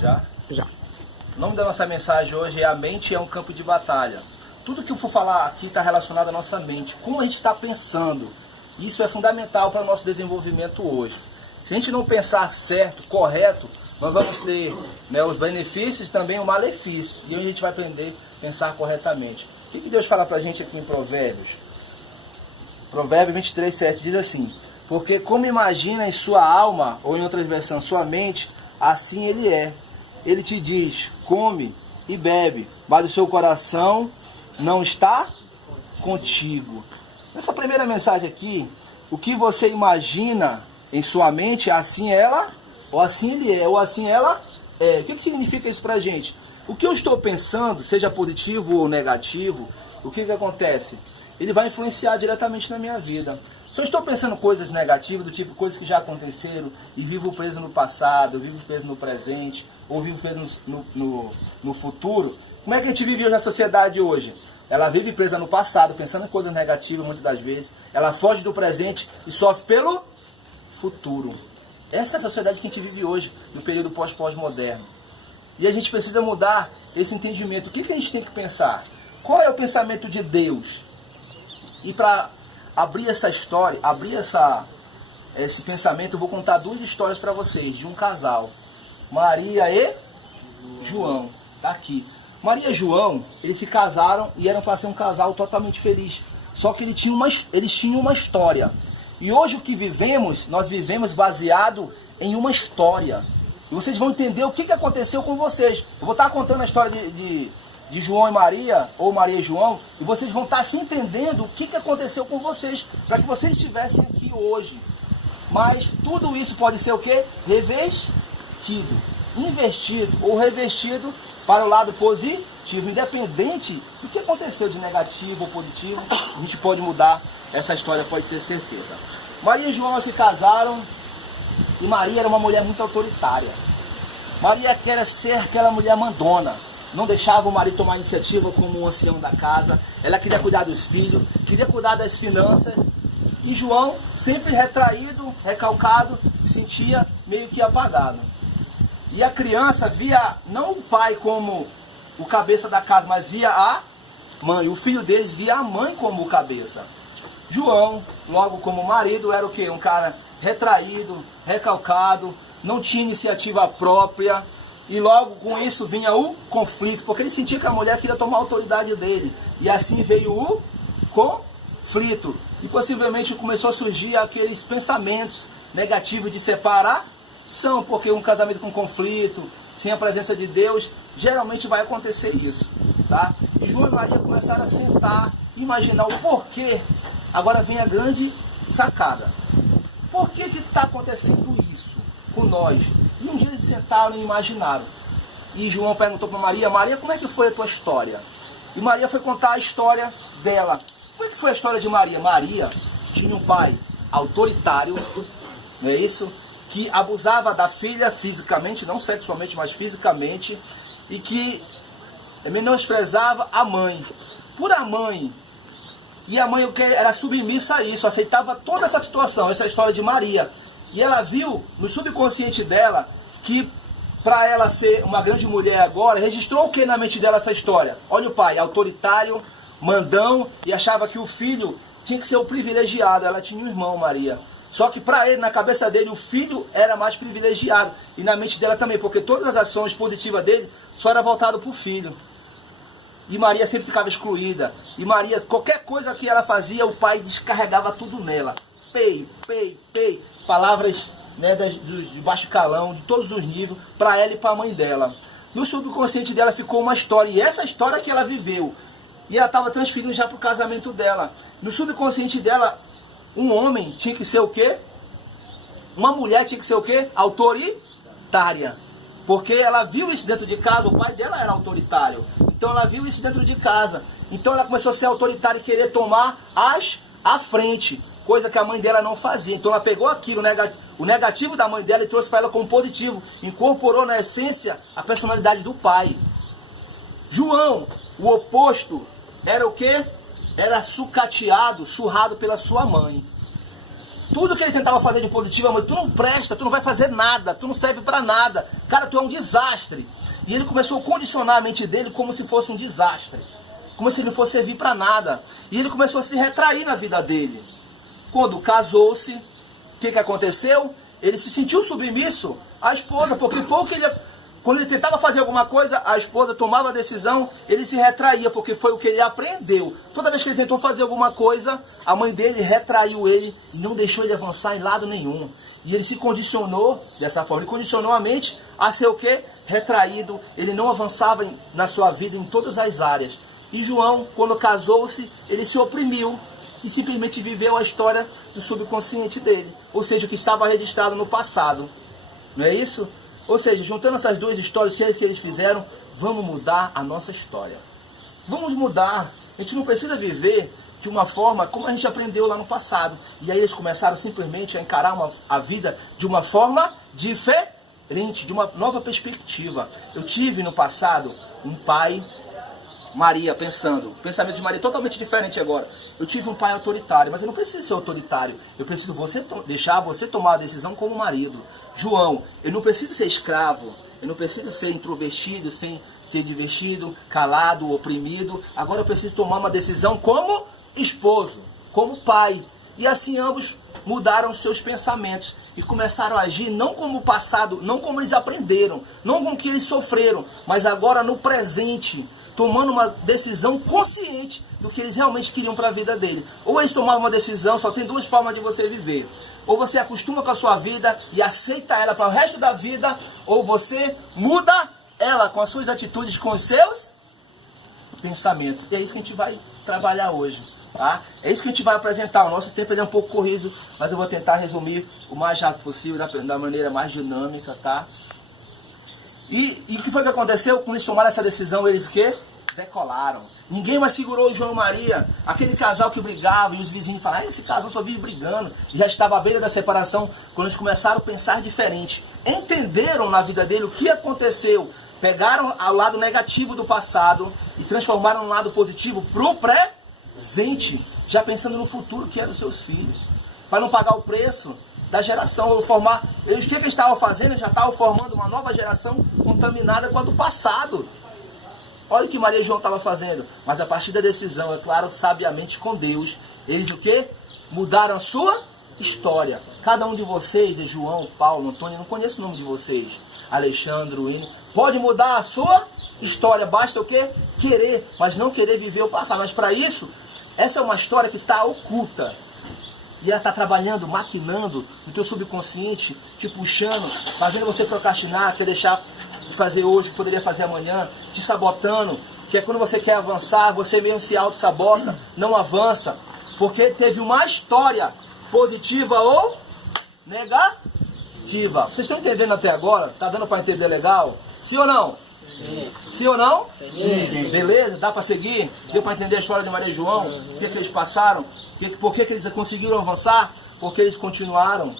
Já? Já. O nome da nossa mensagem hoje é A Mente é um Campo de Batalha. Tudo que eu for falar aqui está relacionado à nossa mente. Como a gente está pensando. Isso é fundamental para o nosso desenvolvimento hoje. Se a gente não pensar certo, correto, nós vamos ter os benefícios e também o malefício. E a gente vai aprender a pensar corretamente. O que Deus fala para a gente aqui em Provérbios? Provérbio 23, 7 diz assim: porque como imagina em sua alma, ou em outras versões, sua mente, assim ele é. Ele te diz, come e bebe, mas o seu coração não está contigo. Nessa primeira mensagem aqui, o que você imagina em sua mente, assim ela, ou assim ele é, ou assim ela é. O que significa isso pra gente? O que eu estou pensando, seja positivo ou negativo, o que acontece? Ele vai influenciar diretamente na minha vida. Se eu estou pensando coisas negativas, do tipo coisas que já aconteceram, e vivo preso no passado, vivo preso no presente, ou vivo preso no futuro, como é que a gente vive hoje na sociedade hoje? Ela vive presa no passado, pensando em coisas negativas muitas das vezes. Ela foge do presente e sofre pelo futuro. Essa é a sociedade que a gente vive hoje, no período pós-moderno. E a gente precisa mudar esse entendimento. O que a gente tem que pensar? Qual é o pensamento de Deus? E para abrir essa história, esse pensamento, eu vou contar duas histórias para vocês, de um casal. Maria e João. Tá aqui. Maria e João, eles se casaram e eram para ser um casal totalmente feliz. Só que eles tinham uma história. E hoje o que vivemos, nós vivemos baseado em uma história. E vocês vão entender o que aconteceu com vocês. Eu vou estar contando a história de João e Maria, ou Maria e João, e vocês vão estar se entendendo o que aconteceu com vocês, para que vocês estivessem aqui hoje. Mas tudo isso pode ser o quê? Revestido, investido ou revestido para o lado positivo, independente do que aconteceu de negativo ou positivo, a gente pode mudar essa história, pode ter certeza. Maria e João se casaram e Maria era uma mulher muito autoritária. Maria queria ser aquela mulher mandona, não deixava o marido tomar iniciativa como o ancião da casa, ela queria cuidar dos filhos, queria cuidar das finanças, e João, sempre retraído, recalcado, se sentia meio que apagado. E a criança via não o pai como o cabeça da casa, mas via a mãe. O filho deles via a mãe como o cabeça. João, logo como marido, era o quê? Um cara retraído, recalcado, não tinha iniciativa própria. E logo com isso vinha o conflito, porque ele sentia que a mulher queria tomar a autoridade dele. E assim veio o conflito. E possivelmente começou a surgir aqueles pensamentos negativos de separação, porque um casamento com conflito, sem a presença de Deus, geralmente vai acontecer isso, tá? E João e Maria começaram a sentar, imaginar o porquê. Agora vem a grande sacada. Por que está acontecendo isso com nós? E um dia eles sentaram e imaginaram. E João perguntou para Maria: Maria, como é que foi a tua história? E Maria foi contar a história dela. Como é que foi a história de Maria? Maria tinha um pai autoritário, não é isso? Que abusava da filha fisicamente, não sexualmente, mas fisicamente, e que menosprezava a mãe. Por a mãe, e a mãe era submissa a isso, aceitava toda essa situação, essa história de Maria. E ela viu no subconsciente dela que para ela ser uma grande mulher agora, registrou o que na mente dela essa história? Olha o pai, autoritário, mandão, e achava que o filho tinha que ser o privilegiado. Ela tinha um irmão, Maria. Só que para ele, na cabeça dele, o filho era mais privilegiado. E na mente dela também, porque todas as ações positivas dele só era voltado para o filho. E Maria sempre ficava excluída. E Maria, qualquer coisa que ela fazia, o pai descarregava tudo nela. Pei. Palavras de baixo calão, de todos os níveis, para ela e para a mãe dela. No subconsciente dela ficou uma história. E essa história que ela viveu, e ela estava transferindo já para o casamento dela. No subconsciente dela, um homem tinha que ser o quê? Uma mulher tinha que ser o quê? Autoritária. Porque ela viu isso dentro de casa, o pai dela era autoritário. Então ela viu isso dentro de casa. Então ela começou a ser autoritária e querer tomar à frente. Coisa que a mãe dela não fazia. Então ela pegou aquilo, o negativo da mãe dela, e trouxe para ela como positivo. Incorporou na essência a personalidade do pai. João, o oposto, era o quê? Era sucateado, surrado pela sua mãe. Tudo que ele tentava fazer de positivo, amor, tu não presta, tu não vai fazer nada, tu não serve pra nada. Cara, tu é um desastre. E ele começou a condicionar a mente dele como se fosse um desastre. Como se ele não fosse servir pra nada. E ele começou a se retrair na vida dele. Quando casou-se, o que aconteceu? Ele se sentiu submisso à esposa, porque foi o que ele... Quando ele tentava fazer alguma coisa, a esposa tomava a decisão, ele se retraía, porque foi o que ele aprendeu. Toda vez que ele tentou fazer alguma coisa, a mãe dele retraiu ele e não deixou ele avançar em lado nenhum. E ele se condicionou dessa forma, ele condicionou a mente a ser o quê? Retraído, ele não avançava na sua vida em todas as áreas. E João, quando casou-se, ele se oprimiu e simplesmente viveu a história do subconsciente dele. Ou seja, o que estava registrado no passado. Não é isso? Ou seja, juntando essas duas histórias que eles fizeram, vamos mudar a nossa história. Vamos mudar. A gente não precisa viver de uma forma como a gente aprendeu lá no passado. E aí eles começaram simplesmente a encarar a vida de uma forma diferente, de uma nova perspectiva. Eu tive no passado um pai, Maria, o pensamento de Maria é totalmente diferente agora. Eu tive um pai autoritário, mas eu não preciso ser autoritário. Eu preciso deixar você tomar a decisão como marido. João, eu não preciso ser escravo, eu não preciso ser introvertido, sem ser divertido, calado, oprimido. Agora eu preciso tomar uma decisão como esposo, como pai. E assim ambos mudaram seus pensamentos e começaram a agir não como o passado, não como eles aprenderam, não como que eles sofreram, mas agora no presente, tomando uma decisão consciente do que eles realmente queriam para a vida dele. Ou eles tomaram uma decisão, só tem duas formas de você viver. Ou você acostuma com a sua vida e aceita ela para o resto da vida, ou você muda ela com as suas atitudes, com os seus pensamentos. E é isso que a gente vai trabalhar hoje, tá? É isso que a gente vai apresentar. O nosso tempo é um pouco corrido, mas eu vou tentar resumir o mais rápido possível, da maneira mais dinâmica, tá? E o que foi que aconteceu? Quando eles tomaram essa decisão, eles o quê? Decolaram. Ninguém mais segurou o João e Maria. Aquele casal que brigava e os vizinhos falaram, esse casal só vive brigando. Já estava à beira da separação. Quando eles começaram a pensar diferente, entenderam na vida dele o que aconteceu, pegaram ao lado negativo do passado e transformaram no lado positivo pro presente, já pensando no futuro que é dos seus filhos, para não pagar o preço da geração, ou formar. O que eles estavam fazendo? Eles já estavam formando uma nova geração contaminada com a do passado. Olha o que Maria e João estavam fazendo. Mas a partir da decisão, é claro, sabiamente com Deus, eles o quê? Mudaram a sua história. Cada um de vocês, João, Paulo, Antônio, não conheço o nome de vocês, Alexandre, Wino, pode mudar a sua história. Basta o quê? Querer, mas não querer viver o passado. Mas para isso, essa é uma história que está oculta. E ela está trabalhando, maquinando no teu subconsciente, te puxando, fazendo você procrastinar, quer deixar de fazer hoje, que poderia fazer amanhã, te sabotando, que é quando você quer avançar, você mesmo se auto-sabota, não avança, porque teve uma história positiva ou negativa. Vocês estão entendendo até agora? Tá dando para entender legal? Sim ou não? Sim. Sim ou não? Sim. Beleza? Dá para seguir? Deu para entender a história de Maria e João? O que eles passaram? Por que eles conseguiram avançar? Porque eles continuaram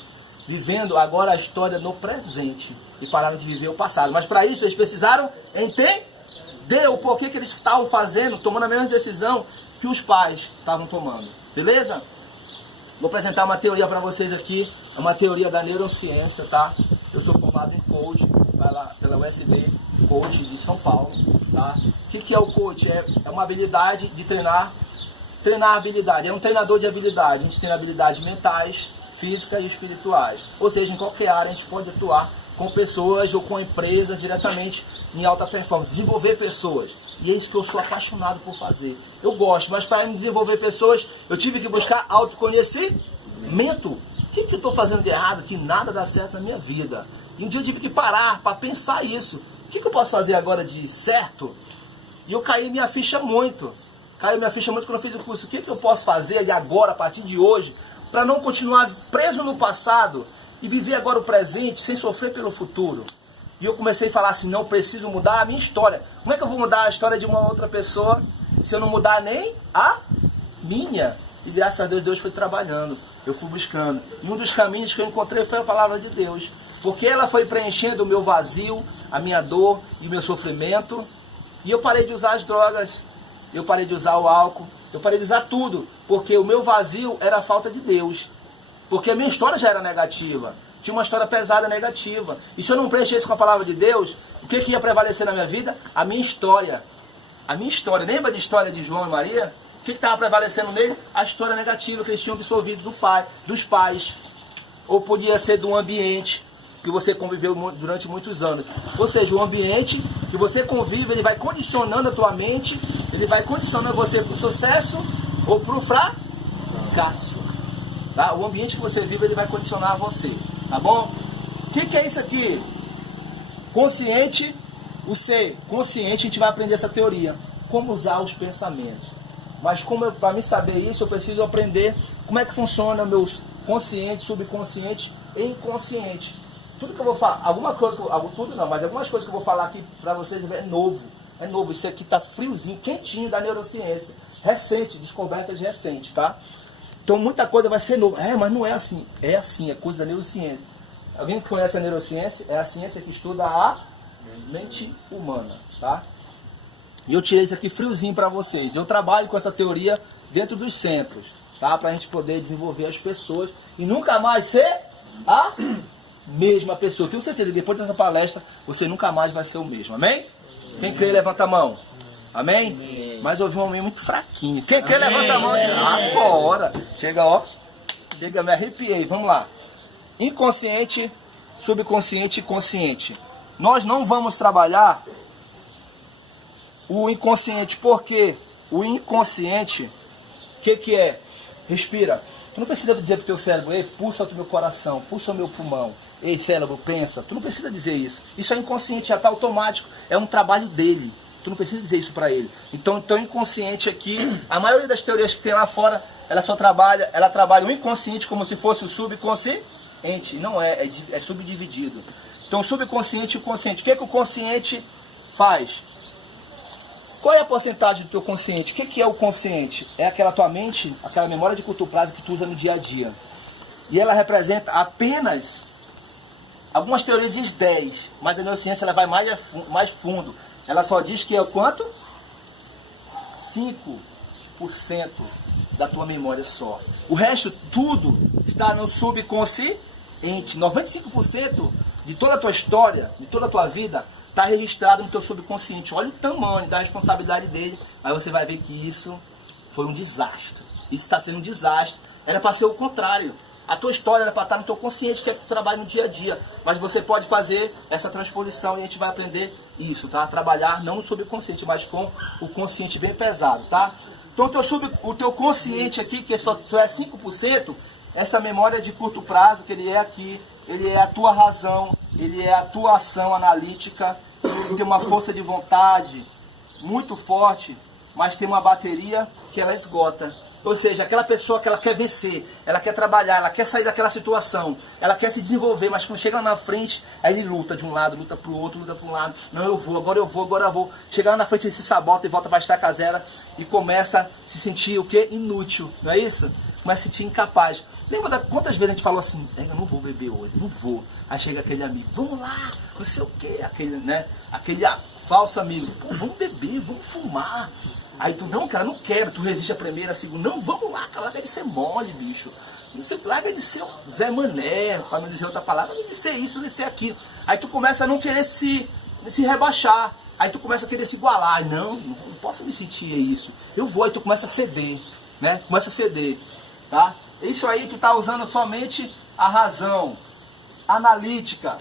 vivendo agora a história no presente e pararam de viver o passado. Mas para isso eles precisaram entender o porquê que eles estavam fazendo, tomando a mesma decisão que os pais estavam tomando. Beleza? Vou apresentar uma teoria para vocês aqui, é uma teoria da neurociência, tá? Eu sou formado em coach, pela USB, coach de São Paulo, tá? O que é o coach? É uma habilidade de treinar habilidade, é um treinador de habilidade. A gente treina habilidades mentais, físicas e espirituais. Ou seja, em qualquer área a gente pode atuar com pessoas ou com empresas diretamente em alta performance, desenvolver pessoas. E é isso que eu sou apaixonado por fazer. Eu gosto, mas para desenvolver pessoas, eu tive que buscar autoconhecimento. O que eu estou fazendo de errado? Que nada dá certo na minha vida. E um dia eu tive que parar para pensar isso. O que eu posso fazer agora de certo? E eu caí minha ficha muito. Caiu minha ficha muito quando eu fiz o curso. O que eu posso fazer agora, a partir de hoje, para não continuar preso no passado e viver agora o presente sem sofrer pelo futuro? E eu comecei a falar assim, não, preciso mudar a minha história. Como é que eu vou mudar a história de uma outra pessoa se eu não mudar nem a minha? E graças a Deus, Deus foi trabalhando, eu fui buscando. E um dos caminhos que eu encontrei foi a palavra de Deus. Porque ela foi preenchendo o meu vazio, a minha dor e o meu sofrimento. E eu parei de usar as drogas, eu parei de usar o álcool, eu parei de usar tudo. Porque o meu vazio era a falta de Deus. Porque a minha história já era negativa. Tinha uma história pesada negativa. E se eu não preenchesse com a palavra de Deus, o que ia prevalecer na minha vida? A minha história. A minha história. Lembra da história de João e Maria? O que estava prevalecendo nele? A história negativa que eles tinham absorvido dos pais. Ou podia ser do ambiente que você conviveu durante muitos anos. Ou seja, o ambiente que você convive, ele vai condicionando a tua mente, ele vai condicionando você para o sucesso ou para o fracasso. Tá? O ambiente que você vive, ele vai condicionar você. Tá bom? O que é isso aqui? Consciente, o C. Consciente, a gente vai aprender essa teoria. Como usar os pensamentos. Mas para mim saber isso, eu preciso aprender como é que funciona meus consciente, subconsciente e inconsciente. Tudo que eu vou falar, algumas coisas que eu vou falar aqui para vocês é novo. É novo, isso aqui tá friozinho, quentinho da neurociência. Recente, descobertas recentes, tá? Então muita coisa vai ser nova. Mas não é assim. É assim, é coisa da neurociência. Alguém que conhece a neurociência? É a ciência que estuda a mente humana, tá? E eu tirei isso aqui friozinho para vocês. Eu trabalho com essa teoria dentro dos centros, tá? Para a gente poder desenvolver as pessoas e nunca mais ser a mesma pessoa. Tenho certeza que depois dessa palestra você nunca mais vai ser o mesmo. Amém? Quem crê, levanta a mão. Amém? Amém. Mas eu ouvi um homem muito fraquinho. Quem crê, levanta a mão. Agora. Chega, ó. Chega, me arrepiei. Vamos lá. Inconsciente, subconsciente e consciente. Nós não vamos trabalhar o inconsciente, porque o inconsciente, o que é? Respira. Tu não precisa dizer pro teu cérebro, ei, pulsa o meu coração, pulsa o meu pulmão. Ei, cérebro, pensa. Tu não precisa dizer isso. Isso é inconsciente, já está automático. É um trabalho dele. Tu não precisa dizer isso para ele. Então, inconsciente aqui, a maioria das teorias que tem lá fora, ela trabalha o inconsciente como se fosse o subconsciente. Não é, é subdividido. Então, subconsciente e consciente. O que o consciente faz? Qual é a porcentagem do teu consciente? O que é o consciente? É aquela tua mente, aquela memória de curto prazo que tu usa no dia a dia. E ela representa apenas, algumas teorias dizem 10, mas a neurociência ela vai mais fundo. Ela só diz que é o quanto? 5% da tua memória só. O resto tudo está no subconsciente. 95% de toda a tua história, de toda a tua vida, está registrado no teu subconsciente. Olha o tamanho da responsabilidade dele. Aí você vai ver que isso foi um desastre. Isso está sendo um desastre. Era para ser o contrário. A tua história era para estar no teu consciente, que é que tu trabalha no dia a dia. Mas você pode fazer essa transposição e a gente vai aprender isso, tá? Trabalhar não no subconsciente, mas com o consciente bem pesado, tá? Então o teu consciente aqui, que só é 5%, essa memória de curto prazo, que ele é aqui, ele é a tua razão, ele é a tua ação analítica, ele tem uma força de vontade muito forte, mas tem uma bateria que ela esgota. Ou seja, aquela pessoa que ela quer vencer, ela quer trabalhar, ela quer sair daquela situação, ela quer se desenvolver, mas quando chega lá na frente, aí ele luta de um lado, luta pro outro, luta para um lado. Não, eu vou, agora eu vou, agora eu vou. Chega lá na frente, ele se sabota e volta para a estaca zero e começa a se sentir o quê? Inútil, não é isso? Começa a se sentir incapaz. Lembra quantas vezes a gente falou assim, eu não vou beber hoje, não vou. Aí chega aquele amigo, vamos lá, não sei o quê, aquele, né? Aquele falso amigo, pô, vamos beber, vamos fumar. Aí tu, não, cara, não quero, tu resiste a primeira, a segunda, não, vamos lá, cara, larga de ser mole, bicho. Você larga de ser um Zé Mané, para não dizer outra palavra, de ser isso, de ser aquilo. Aí tu começa a não querer se rebaixar, aí tu começa a querer se igualar. Não posso me sentir isso. Eu vou, aí tu começa a ceder, né? Começa a ceder, tá? Isso aí tu tá usando somente a razão analítica.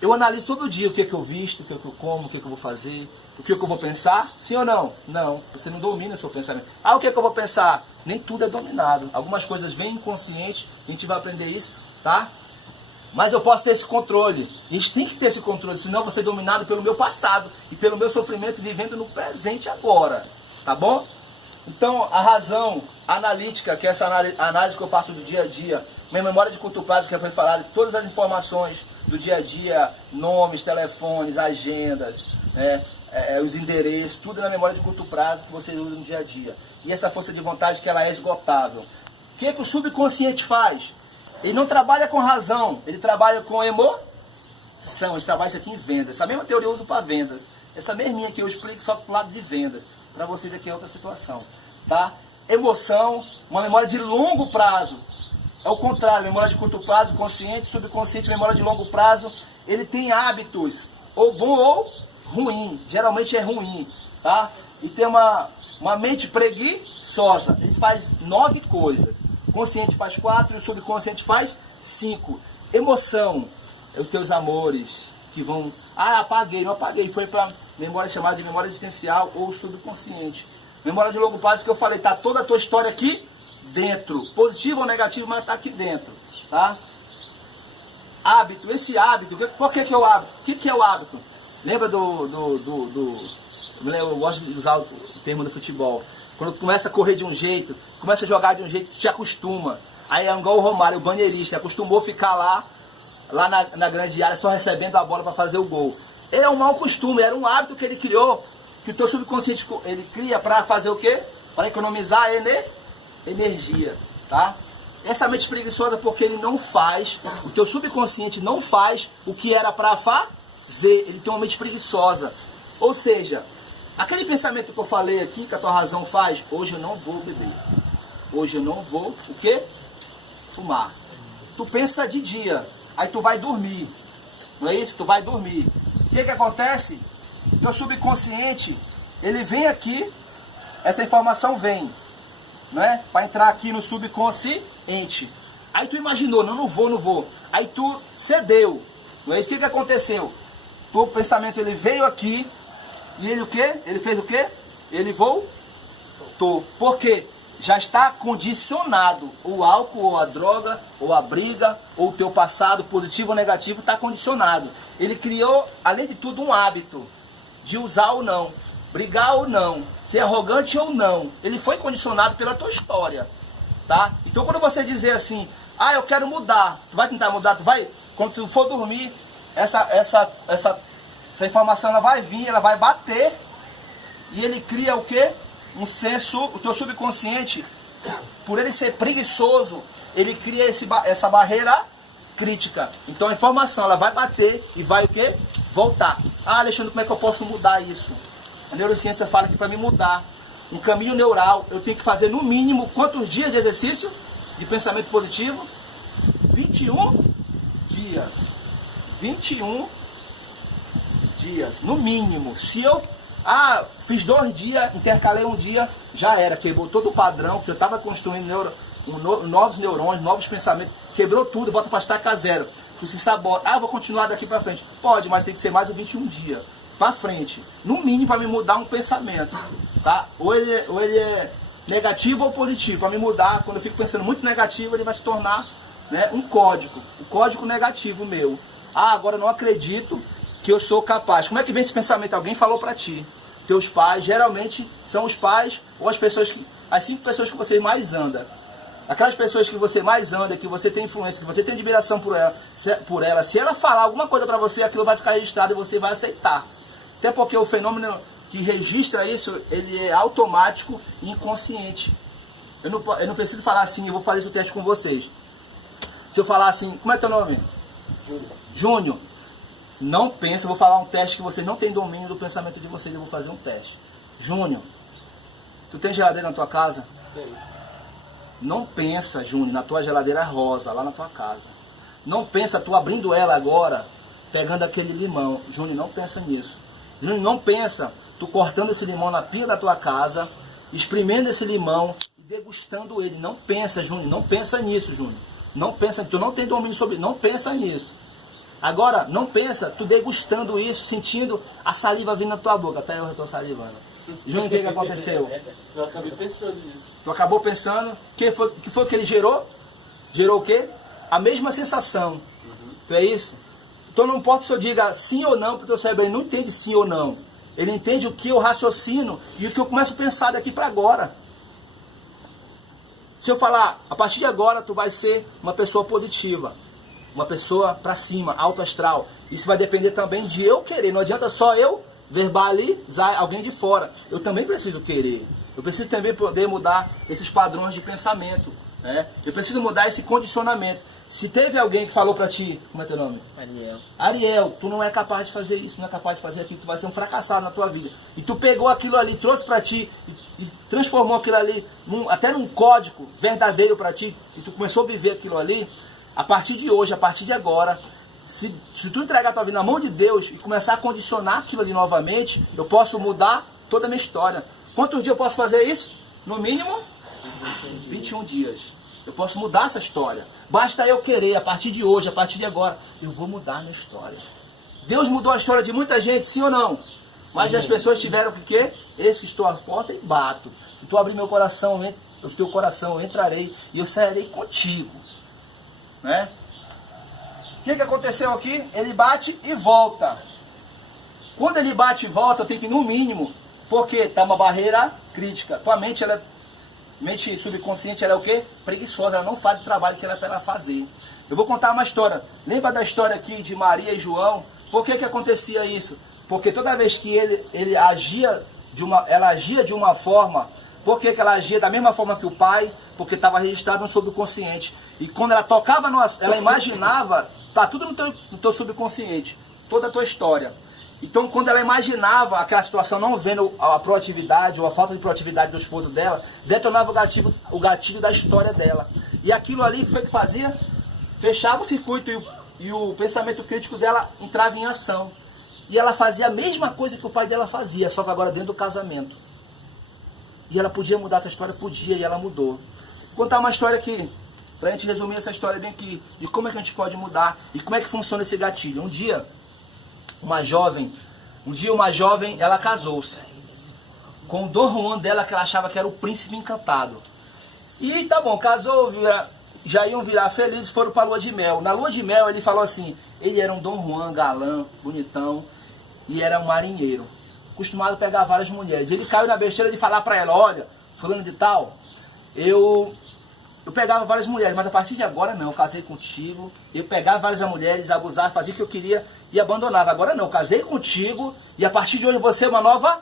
Eu analiso todo dia o que eu visto, o que eu como, o que eu vou fazer, o que eu vou pensar, sim ou não? Não, você não domina o seu pensamento. O que eu vou pensar? Nem tudo é dominado. Algumas coisas vêm inconsciente, a gente vai aprender isso, tá? Mas eu posso ter esse controle. A gente tem que ter esse controle, senão eu vou ser dominado pelo meu passado e pelo meu sofrimento vivendo no presente agora, tá bom? Então, a razão analítica, que é essa análise que eu faço do dia a dia, minha memória de curto prazo, que foi falado, todas as informações do dia a dia, nomes, telefones, agendas, né, os endereços, tudo na memória de curto prazo que você usa no dia a dia. E essa força de vontade que ela é esgotável. O que o subconsciente faz? Ele não trabalha com razão, ele trabalha com emoção. Ele trabalha isso aqui em vendas. Essa mesma teoria eu uso para vendas. Essa mesminha que eu explico só para o lado de vendas. Para vocês aqui é outra situação, tá? Emoção, uma memória de longo prazo. é o contrário, memória de curto prazo, consciente, subconsciente, memória de longo prazo. Ele tem hábitos, ou bom ou ruim, geralmente é ruim, tá? E tem uma mente preguiçosa, ele faz 9 coisas. O consciente faz 4 e o subconsciente faz 5. Emoção, é os teus amores que vão... Ah, apaguei, não apaguei, foi para memória chamada de memória existencial ou subconsciente. Memória de longo prazo que eu falei, tá toda a tua história aqui dentro, positivo ou negativo, mas tá aqui dentro, tá? Hábito, esse hábito, por que é o hábito? O que é o hábito? Lembra eu gosto de usar o termo do futebol. Quando tu começa a correr de um jeito, começa a jogar de um jeito, tu te acostuma. Aí é igual o Romário, o banheirista, acostumou a ficar lá na grande área, só recebendo a bola para fazer o gol. É um mau costume, era um hábito que ele criou, que o teu subconsciente ele cria para fazer o quê? Para economizar energia, tá? Essa mente preguiçosa porque ele não faz, o teu subconsciente não faz o que era para fazer, ele tem uma mente preguiçosa. Ou seja, aquele pensamento que eu falei aqui, que a tua razão faz, hoje eu não vou beber, hoje eu não vou, o quê? Fumar. Tu pensa de dia, aí tu vai dormir, não é isso? Tu vai dormir. O que acontece? Teu subconsciente, ele vem aqui, essa informação vem, né? Para entrar aqui no subconsciente. Aí tu imaginou, não vou. Aí tu cedeu, não é isso? O que aconteceu? O pensamento, ele veio aqui, e ele o quê? Ele fez o quê? Ele voltou. Por quê? Já está condicionado. O álcool, ou a droga, ou a briga, ou o teu passado, positivo ou negativo, está condicionado. Ele criou, além de tudo, um hábito de usar ou não, brigar ou não, ser arrogante ou não. Ele foi condicionado pela tua história, tá? Então quando você dizer assim, ah, eu quero mudar, tu vai tentar mudar, tu vai, quando tu for dormir, essa informação ela vai vir, ela vai bater, e ele cria o quê? Um senso, o teu subconsciente, por ele ser preguiçoso, ele cria essa barreira crítica. Então a informação ela vai bater e vai o quê? Voltar. Ah, Alexandre, como é que eu posso mudar isso? A neurociência fala que para me mudar um caminho neural, eu tenho que fazer no mínimo quantos dias de exercício de pensamento positivo? 21 dias. 21 dias, no mínimo. Se eu fiz 2 dias, intercalei um dia, já era, quebrou todo o padrão, que eu estava construindo novos neurônios, novos pensamentos, quebrou tudo, volta para estaca zero. Tu se sabota, eu vou continuar daqui para frente. Pode, mas tem que ser mais de 21 dias para frente, no mínimo, para me mudar um pensamento, tá? Ou ele é negativo ou positivo, para me mudar. Quando eu fico pensando muito negativo, ele vai se tornar, né, um código negativo meu. Agora eu não acredito que eu sou capaz. Como é que vem esse pensamento? Alguém falou para ti. Teus pais, geralmente, são os pais ou as 5 pessoas que você mais anda. Aquelas pessoas que você mais anda, que você tem influência, que você tem admiração por ela, se ela falar alguma coisa para você, aquilo vai ficar registrado e você vai aceitar. Até porque o fenômeno que registra isso, ele é automático e inconsciente. Eu não preciso falar assim, eu vou fazer esse teste com vocês. Se eu falar assim, como é teu nome? Júnior. Não pensa, eu vou falar um teste que você não tem domínio do pensamento de vocês, eu vou fazer um teste. Júnior, tu tem geladeira na tua casa? Tem. Não pensa, Júnior, na tua geladeira rosa, lá na tua casa. Não pensa, tu abrindo ela agora, pegando aquele limão. Júnior, não pensa nisso. Júnior, não pensa, tu cortando esse limão na pia da tua casa, espremendo esse limão e degustando ele. Não pensa, Júnior, não pensa nisso, Júnior. Não pensa, tu não tem domínio sobre isso, não pensa nisso. Agora, não pensa, tu degustando isso, sentindo a saliva vindo na tua boca. Até eu estou salivando. Júnior, o que aconteceu? Eu acabei pensando nisso. Tu acabou pensando, o que foi que ele gerou? Gerou o quê? A mesma sensação. Então é isso? Então não importa se eu diga sim ou não, porque o teu cérebro ele não entende sim ou não. Ele entende o que eu raciocino e o que eu começo a pensar daqui para agora. Se eu falar, a partir de agora tu vai ser uma pessoa positiva, uma pessoa para cima, alto astral. Isso vai depender também de eu querer. Não adianta só eu verbalizar alguém de fora. Eu também preciso querer. Eu preciso também poder mudar esses padrões de pensamento, né? Eu preciso mudar esse condicionamento. Se teve alguém que falou para ti, como é teu nome? Ariel. Ariel, tu não é capaz de fazer isso, não é capaz de fazer aquilo, tu vai ser um fracassado na tua vida. E tu pegou aquilo ali, trouxe para ti e transformou aquilo ali até num código verdadeiro para ti, e tu começou a viver aquilo ali, a partir de hoje, a partir de agora, se tu entregar a tua vida na mão de Deus e começar a condicionar aquilo ali novamente, eu posso mudar toda a minha história. Quantos dias eu posso fazer isso? No mínimo 21 dias. Eu posso mudar essa história. Basta eu querer, a partir de hoje, a partir de agora, eu vou mudar a minha história. Deus mudou a história de muita gente, sim ou não? Mas as pessoas tiveram que quê? Eis que estou à porta e bato. Se tu abrir meu coração, o teu coração, eu entrarei e eu sairei contigo. Né? O que aconteceu aqui? Ele bate e volta. Quando ele bate e volta, tem que ir no mínimo, porque está uma barreira crítica. Tua mente, mente subconsciente, ela é o quê? Preguiçosa, ela não faz o trabalho que ela é para ela fazer. Eu vou contar uma história. Lembra da história aqui de Maria e João? Por que acontecia isso? Porque toda vez que ela agia de uma forma, por que ela agia da mesma forma que o pai? Porque estava registrado no subconsciente. E quando ela tocava, ela imaginava, está tudo no teu subconsciente, toda a tua história. Então, quando ela imaginava aquela situação, não vendo a proatividade ou a falta de proatividade do esposo dela, detonava o gatilho da história dela. E aquilo ali, o que foi que fazia? Fechava o circuito e o pensamento crítico dela entrava em ação. E ela fazia a mesma coisa que o pai dela fazia, só que agora dentro do casamento. E ela podia mudar essa história? Podia, e ela mudou. Vou contar uma história aqui, pra gente resumir essa história bem aqui, e como é que a gente pode mudar, e como é que funciona esse gatilho. Um dia, uma jovem, ela casou-se com o Dom Juan dela, que ela achava que era o príncipe encantado. E tá bom, casou, já iam virar felizes, foram para a lua de mel. Na lua de mel ele falou assim, ele era um Dom Juan galã, bonitão, e era um marinheiro, acostumado a pegar várias mulheres. Ele caiu na besteira de falar para ela, olha, fulano de tal, eu pegava várias mulheres, mas a partir de agora não, eu casei contigo, eu pegava várias mulheres, abusava, fazia o que eu queria e abandonava. Agora não, eu casei contigo e a partir de hoje você é uma nova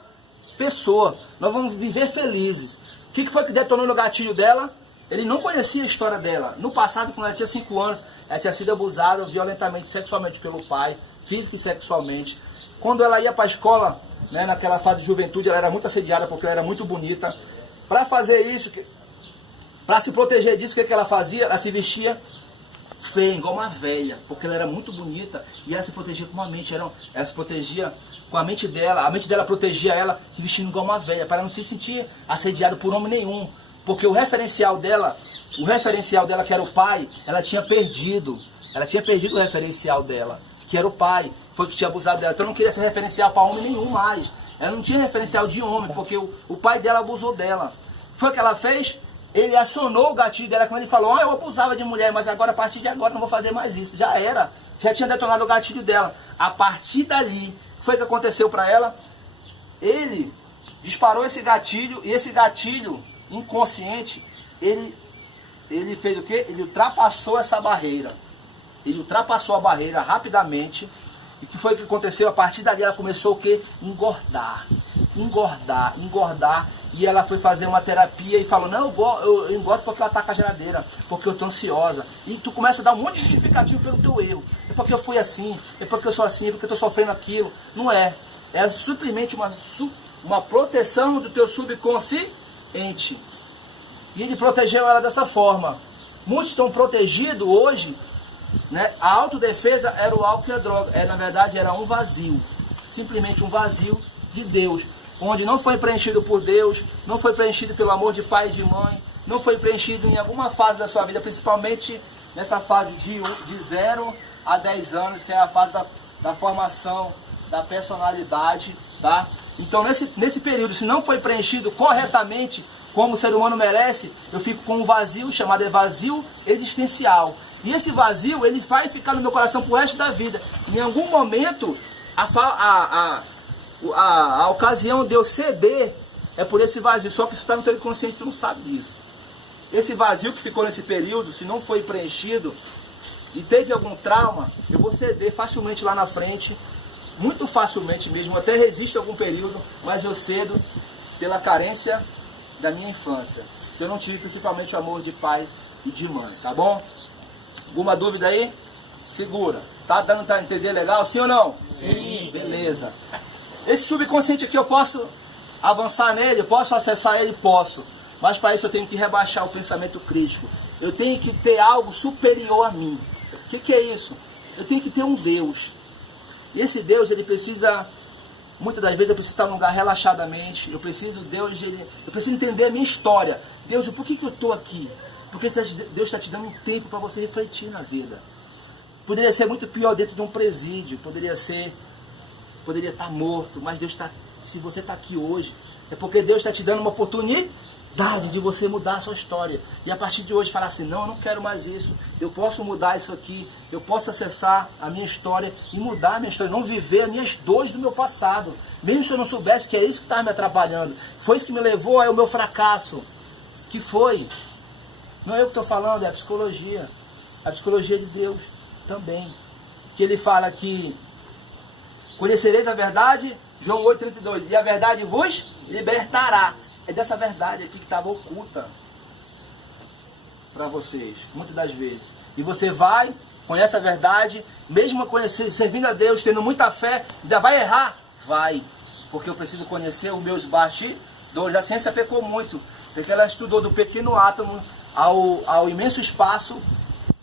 pessoa, nós vamos viver felizes. O que foi que detonou no gatilho dela? Ele não conhecia a história dela. No passado, quando ela tinha 5 anos, ela tinha sido abusada violentamente, sexualmente pelo pai, física e sexualmente. Quando ela ia para a escola, né, naquela fase de juventude, ela era muito assediada porque ela era muito bonita. Para fazer isso, para se proteger disso, o que ela fazia? Ela se vestia feia, igual uma velha, porque ela era muito bonita e ela se protegia com a mente. Ela se protegia com a mente dela protegia ela se vestindo igual uma velha, para ela não se sentir assediada por homem nenhum. Porque o referencial dela que era o pai, ela tinha perdido o referencial dela, que era o pai, foi que tinha abusado dela. Então não queria ser referencial para homem nenhum mais. Ela não tinha referencial de homem, porque o pai dela abusou dela. Foi o que ela fez? Ele acionou o gatilho dela quando ele falou, eu abusava de mulher, mas agora, a partir de agora, não vou fazer mais isso. Já era, já tinha detonado o gatilho dela. A partir dali, foi o que aconteceu para ela? Ele disparou esse gatilho, e esse gatilho inconsciente, ele fez o quê? Ele ultrapassou essa barreira. Ele ultrapassou a barreira rapidamente. E o que foi que aconteceu? A partir dali ela começou o quê? Engordar. E ela foi fazer uma terapia e falou, não, eu engordo porque ela tá com a geladeira, porque eu tô ansiosa. E tu começa a dar um monte de justificativo pelo teu erro. É porque eu fui assim, é porque eu sou assim, é porque eu tô sofrendo aquilo. Não é. É simplesmente uma proteção do teu subconsciente. E ele protegeu ela dessa forma. Muitos estão protegidos hoje, né? A autodefesa era o álcool e a droga. Na verdade, era um vazio. Simplesmente um vazio de Deus. Onde não foi preenchido por Deus, não foi preenchido pelo amor de pai e de mãe, não foi preenchido em alguma fase da sua vida, principalmente nessa fase de 0 a 10 anos, que é a fase da formação da personalidade, tá? Então, nesse período, se não foi preenchido corretamente, como o ser humano merece, eu fico com um vazio chamado vazio existencial. E esse vazio, ele vai ficar no meu coração pro resto da vida. Em algum momento, a ocasião de eu ceder é por esse vazio. Só que isso está no teu inconsciente, você não sabe disso. Esse vazio que ficou nesse período, se não foi preenchido e teve algum trauma, eu vou ceder facilmente lá na frente, muito facilmente mesmo, até resisto algum período, mas eu cedo pela carência da minha infância. Se eu não tive principalmente o amor de pai e de mãe, tá bom? Alguma dúvida aí? Segura. Tá dando para entender legal? Sim ou não? Sim. Beleza. Esse subconsciente aqui eu posso avançar nele? Posso acessar ele? Posso. Mas para isso eu tenho que rebaixar o pensamento crítico. Eu tenho que ter algo superior a mim. O que é isso? Eu tenho que ter um Deus. E esse Deus, ele precisa, muitas das vezes eu preciso estar num lugar relaxadamente. Eu preciso entender a minha história. Deus, por que eu estou aqui? Porque Deus está te dando um tempo para você refletir na vida. Poderia ser muito pior dentro de um presídio. Poderia estar morto. Mas Deus está, se você está aqui hoje, é porque Deus está te dando uma oportunidade de você mudar a sua história. E a partir de hoje falar assim, não, eu não quero mais isso. Eu posso mudar isso aqui. Eu posso acessar a minha história e mudar a minha história. Não viver as minhas dores do meu passado. Mesmo se eu não soubesse que é isso que estava me atrapalhando. Foi isso que me levou ao meu fracasso. Que foi? Não é eu que estou falando, é a psicologia. A psicologia de Deus também. Que ele fala que conhecereis a verdade, João 8,32. E a verdade vos libertará. É dessa verdade aqui que estava oculta para vocês, muitas das vezes. E você vai, conhece a verdade, mesmo servindo a Deus, tendo muita fé, ainda vai errar? Vai. Porque eu preciso conhecer os meus bastidores. A ciência pecou muito. Porque ela estudou do pequeno átomo ao imenso espaço,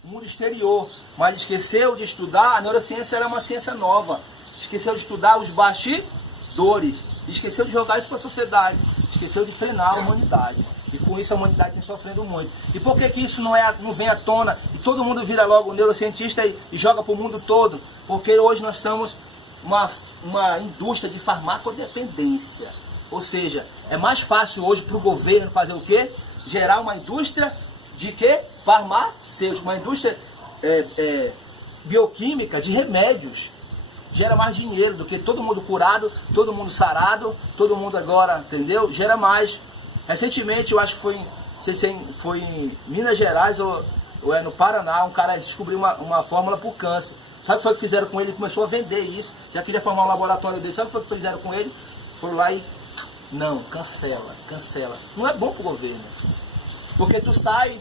mundo exterior. Mas esqueceu de estudar, a neurociência era uma ciência nova. Esqueceu de estudar os bastidores. Esqueceu de jogar isso para a sociedade. Esqueceu de treinar a humanidade. E com isso a humanidade tem sofrendo muito. E por que isso não vem à tona? E todo mundo vira logo neurocientista e joga para o mundo todo? Porque hoje nós estamos uma indústria de farmacodependência. Ou seja, é mais fácil hoje para o governo fazer o quê? Gerar uma indústria de quê? Farmacêutica. Uma indústria bioquímica de remédios. Gera mais dinheiro do que todo mundo curado, todo mundo sarado, todo mundo agora, entendeu? Gera mais. Recentemente, eu acho que foi em Minas Gerais ou é no Paraná, um cara descobriu uma fórmula para o câncer. Sabe o que foi que fizeram com ele? Ele começou a vender isso, já queria formar um laboratório dele. Sabe o que foi que fizeram com ele? Foram lá e... Não, cancela. Não é bom para o governo. Porque tu sai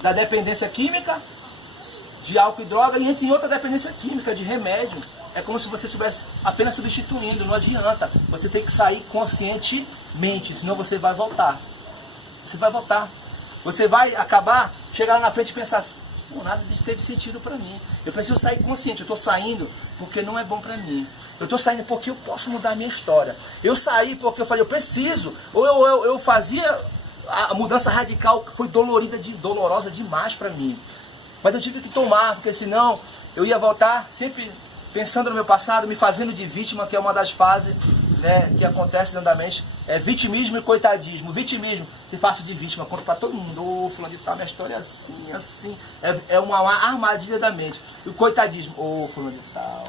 da dependência química, de álcool e droga, e entra em outra dependência química, de remédio. É como se você estivesse apenas substituindo, não adianta. Você tem que sair conscientemente, senão você vai voltar. Você vai voltar. Você vai acabar, chegar lá na frente e pensar assim, nada disso teve sentido para mim. Eu preciso sair consciente, eu estou saindo porque não é bom para mim. Eu estou saindo porque eu posso mudar a minha história. Eu saí porque eu falei, eu preciso. Ou eu fazia a mudança radical que foi dolorosa demais para mim. Mas eu tive que tomar, porque senão eu ia voltar sempre pensando no meu passado, me fazendo de vítima, que é uma das fases, né, que acontece dentro da mente. É vitimismo e coitadismo. Vitimismo, se faço de vítima, conto para todo mundo. Fulano de tal, minha história é assim. É uma armadilha da mente. E o coitadismo, fulano de tal.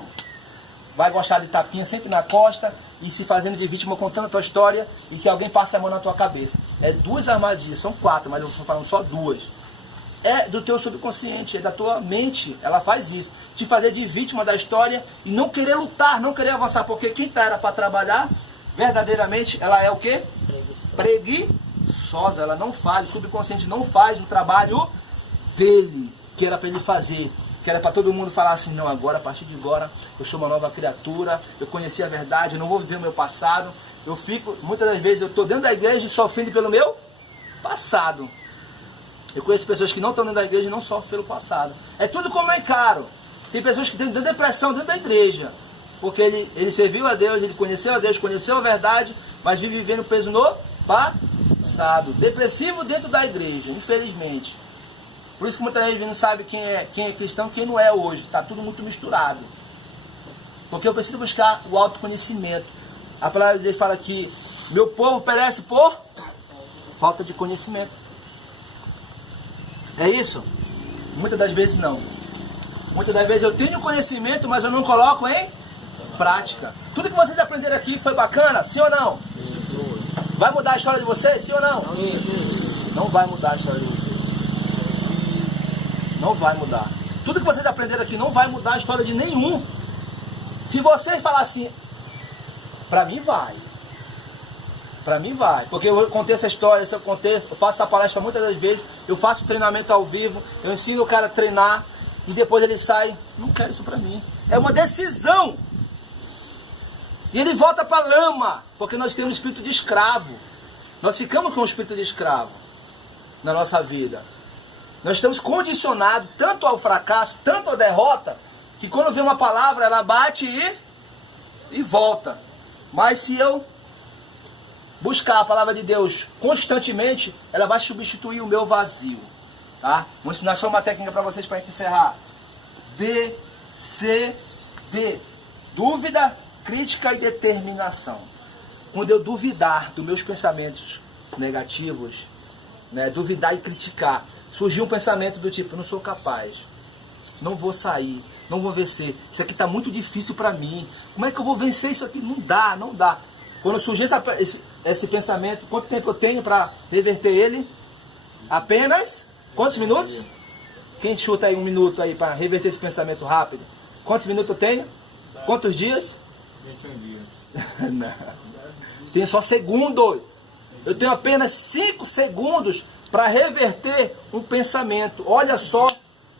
Vai gostar de tapinha sempre na costa e se fazendo de vítima, contando a tua história e que alguém passe a mão na tua cabeça. É 2 armadilhas, são 4, mas eu estou falando só 2. É do teu subconsciente, é da tua mente, ela faz isso. Te fazer de vítima da história e não querer lutar, não querer avançar. Porque quem era para trabalhar, verdadeiramente, ela é o quê? Preguiçosa, ela não faz, o subconsciente não faz o trabalho dele, que era para ele fazer. Que era para todo mundo falar assim, não, agora, a partir de agora, eu sou uma nova criatura, eu conheci a verdade, eu não vou viver o meu passado. Eu fico, muitas das vezes, eu estou dentro da igreja sofrendo pelo meu passado. Eu conheço pessoas que não estão dentro da igreja e não sofrem pelo passado. É tudo como eu encaro. Tem pessoas que têm depressão dentro da igreja. Porque ele serviu a Deus, ele conheceu a Deus, conheceu a verdade, mas vive vivendo preso no passado. Depressivo dentro da igreja, infelizmente. Por isso que muita gente não sabe quem é cristão e quem não é hoje. Está tudo muito misturado. Porque eu preciso buscar o autoconhecimento. A palavra de Deus fala que meu povo perece por falta de conhecimento. É isso? Muitas das vezes não. Muitas das vezes eu tenho conhecimento, mas eu não coloco em prática. Tudo que vocês aprenderam aqui foi bacana? Sim ou não? Vai mudar a história de vocês? Sim ou não? Não vai mudar a história de vocês. Não vai mudar. Tudo que vocês aprenderam aqui não vai mudar a história de nenhum. Se vocês falar assim, para mim vai. Para mim vai, porque eu contei essa história, eu faço essa palestra muitas das vezes, eu faço treinamento ao vivo, eu ensino o cara a treinar e depois ele sai, não quero isso para mim. É uma decisão. E ele volta para a lama, porque nós temos um espírito de escravo. Nós ficamos com o espírito de escravo na nossa vida. Nós estamos condicionados tanto ao fracasso, tanto à derrota, que quando vem uma palavra, ela bate e volta. Mas se eu buscar a palavra de Deus constantemente, ela vai substituir o meu vazio. Tá? Vou ensinar só uma técnica para vocês para a gente encerrar. DCD. Dúvida, crítica e determinação. Quando eu duvidar dos meus pensamentos negativos, né, duvidar e criticar, surgiu um pensamento do tipo, não sou capaz, não vou sair, não vou vencer, isso aqui está muito difícil para mim, como é que eu vou vencer isso aqui? Não dá, não dá. Quando surgir esse pensamento, quanto tempo eu tenho para reverter ele? Apenas, quantos minutos? Quem chuta aí 1 minuto aí para reverter esse pensamento rápido? Quantos minutos eu tenho? Quantos dias? 21 dias. Não. Tenho só segundos. Eu tenho apenas 5 segundos para reverter um pensamento. Olha só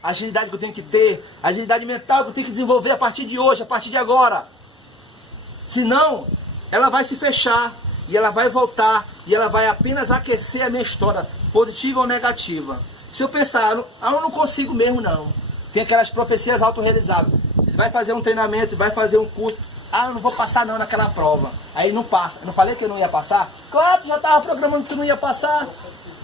a agilidade que eu tenho que ter, a agilidade mental que eu tenho que desenvolver a partir de hoje, a partir de agora. Senão, ela vai se fechar e ela vai voltar e ela vai apenas aquecer a minha história, positiva ou negativa. Se eu pensar, eu não consigo mesmo não. Tem aquelas profecias autorrealizáveis. Vai fazer um treinamento, vai fazer um curso. Eu não vou passar não naquela prova. Aí não passa. Eu não falei que eu não ia passar? Claro, já estava programando que eu não ia passar.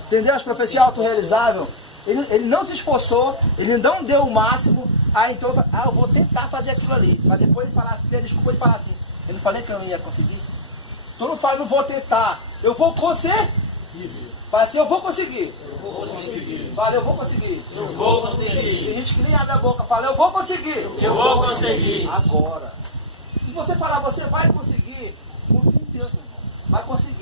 Entendeu? As profecias autorrealizáveis. Ele não se esforçou, ele não deu o máximo. Então eu vou tentar fazer aquilo ali. Mas depois ele falar assim, desculpa, ele falar assim, eu não falei que eu não ia conseguir? Tu não fala, não vou tentar. Eu vou conseguir. Fala assim, eu vou conseguir. Eu vou conseguir. Fala, eu vou conseguir. Eu vou conseguir. Tem gente que nem abre a boca, fala, eu vou conseguir. Eu vou conseguir. Agora. Se você falar, você vai conseguir, confia em Deus, meu irmão. Vai conseguir.